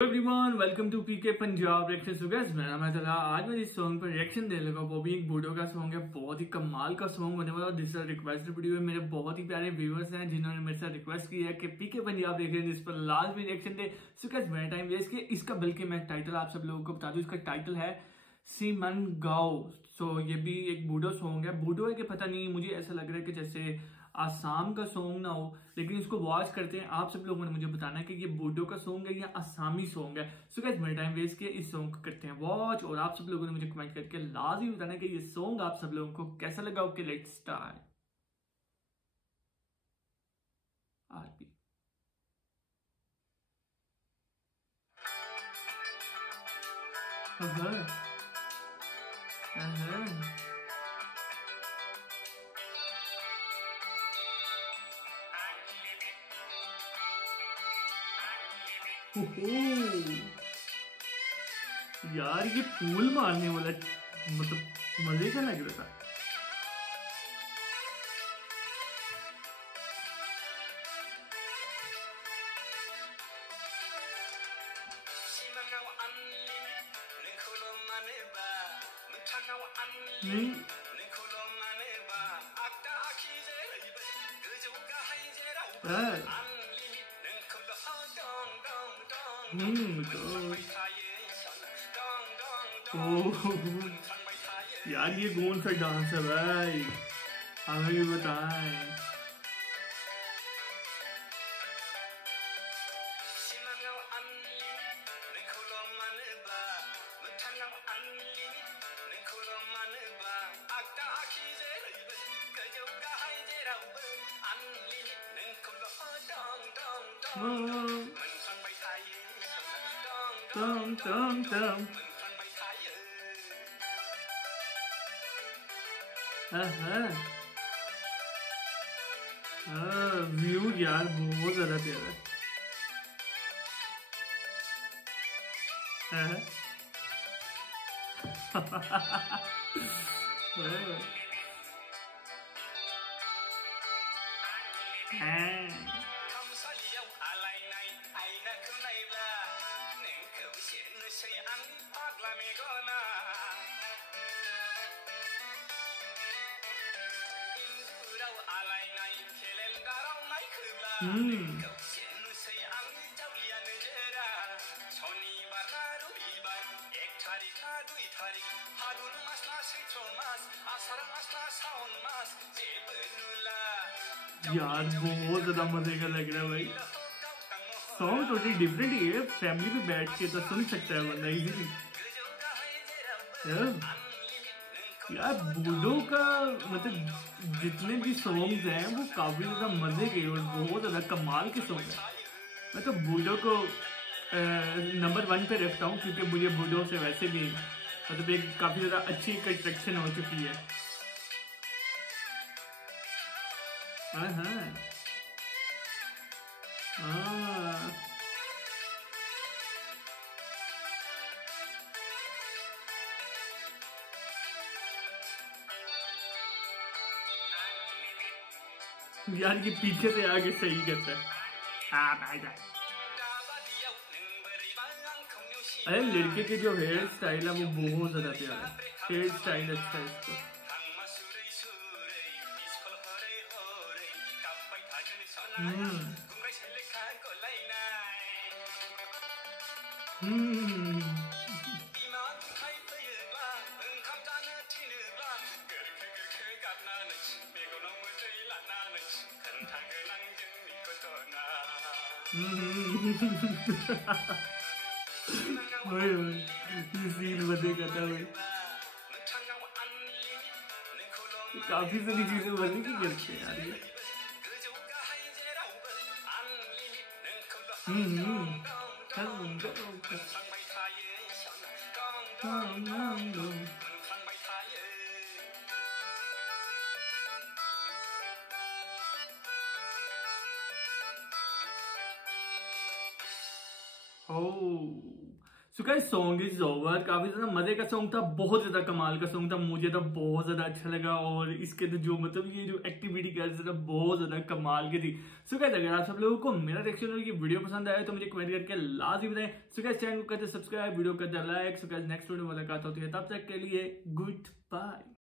Everyone welcome to PK Punjab reaction. So guys मेरा नाम है तला। आज मैं इस सॉन्ग पर रिएक्शन दे लगा, वो भी एक बूडो का सॉन्ग है। बहुत ही कमाल का सॉन्ग होने वाला। दिस इज रिक्वेस्ट वीडियो है। मेरे बहुत ही प्यारे व्यूअर्स हैं जिन्होंने मेरे साथ रिक्वेस्ट की है कि पीके पंजाब देख रहे हैं जिस पर लास्ट भी रिएक्शन दे। सो गाइस मेरा टाइम वेस्ट किया इसका, बल्कि मैं टाइटल आप सब लोगों को बता दूं। इसका टाइटल है सीमन गाओ। सो ये भी एक बूडो सॉन्ग है। बूडो है कि पता नहीं, मुझे ऐसा लग रहा है कि जैसे आसाम का सॉन्ग ना हो, लेकिन इसको वॉच करते हैं। आप सब लोगों ने मुझे बताना है कि ये बूडो का सॉन्ग है या आसामी सॉन्ग है। सो गाइस मेरा टाइम वेस्ट किया, इस सॉन्ग को करते हैं वॉच। और आप सब लोगों ने मुझे कमेंट करके लाजमी बताना है कि ये सॉन्ग आप सब लोगों को कैसा लगा। Okay let's start. आरपी यार ये पूल मारने वाला मतलब मजे का लग रहा था। यार ये कौन सा डांस है भाई, हमें भी बताएं। व्यू यार बहुत ज्यादा प्यारा है। यार बहुत ज्यादा मजे का लग रहा है भाई। सॉन्ग टोटली डिफरेंट ही है, फैमिली पे बैठ के तो सुन सकता है बंदा इजीली। यार बूडो का मतलब जितने भी सॉन्ग्स हैं वो काफी ज्यादा मजे के और बहुत ज्यादा कमाल के सॉन्ग हैं। मैं तो बूडो को नंबर 1 पे रखता हूँ, क्योंकि मुझे बूडो से वैसे भी मतलब एक काफी ज्यादा अच्छी कंस्ट्रक्शन हो चुकी है। यार ये पीछे से आगे सही करता है। भाई भाई, अरे लड़के के जो हेयर स्टाइल है वो बहुत ज्यादा प्यारा है। हेयर स्टाइल अच्छा है इसका। ये सीन मजे का था भाई। काफी सारी चीजें मजे की करते हैं यार ये। So guys song is over. काफी ज्यादा मजे का सॉन्ग था, बहुत ज्यादा कमाल का सॉन्ग था, मुझे तो बहुत ज्यादा अच्छा लगा। और इसके तो जो मतलब ये जो एक्टिविटी कर रहे थे बहुत ज्यादा कमाल की थी। सो गाइस अगर आप सब लोगों को मेरा रिएक्शन और ये वीडियो पसंद आया तो मुझे कमेंट करके लाजमी बताएं। सो गाइस चैनल को करते सब्सक्राइब, वीडियो करते like. So guys next video में मुलाकात होती है, तब तक के लिए गुड बाय।